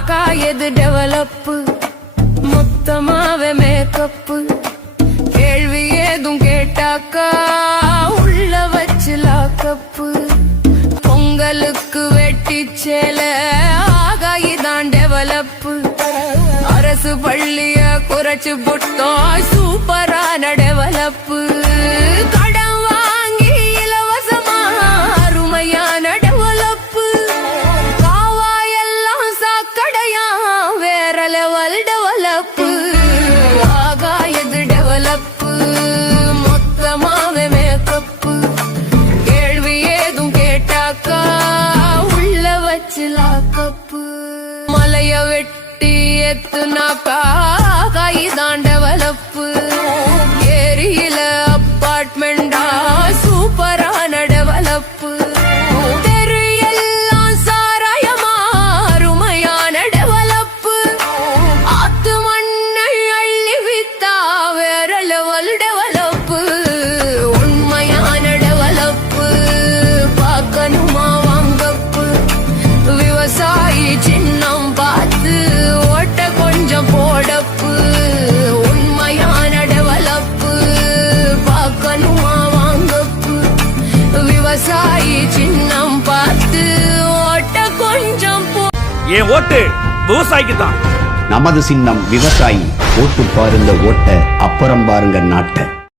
ஆகாயது develop மொத்தமாவே makeup கேள்வி ஏதும் கேட்டாக்கா உள்ள வச்சு லாக்கப்பு பொங்கலுக்கு வெட்டி சேல ஆகாயிதான் டெவலப்பு அரசு பள்ளிய குறைச்சு புட்டோம் சூப்பரான டெவலப்பு கடன் வாங்கி இலவசமா அருமையான டெவலப்பு காவாயெல்லாம் சாக்கடையா வேற லெவல் டெவலப்பு ஆகாயது டெவலப்பு மொத்தமாவே மேக்கப்பு கேள்வி ஏதும் கேட்டாக்கா உள்ள வச்சு லாக்கப்பு மலைய வெட்டி எத்துனாக்கா கைதான் டெவலப்பு ஏரியில அப்பார்ட்மெண்டா சூப்பரான டெவலப்பு தெரு எல்லாம் சாராயமா அருமையான டெவலப்பு ஆத்து மண்ணை அள்ளி வித்தா வேற லெவல் டெவலப்பு உண்மையான டெவலப்பு பார்க்கணுமா வாங்கப்பு விவசாயி சின்னம் பார்த்து ஓட்ட கொஞ்சம் போடப்பு உண்மையான டெவலப்பு பார்க்கணுமா வாங்கப்பு விவசாயி சின்னம் பார்த்து ஓட்ட கொஞ்சம் என் ஓட்டு விவசாயிக்கு தான். நமது சின்னம் விவசாயி. ஓட்டு பாருங்க ஓட்ட, அப்புறம் பாருங்க நாட்டை.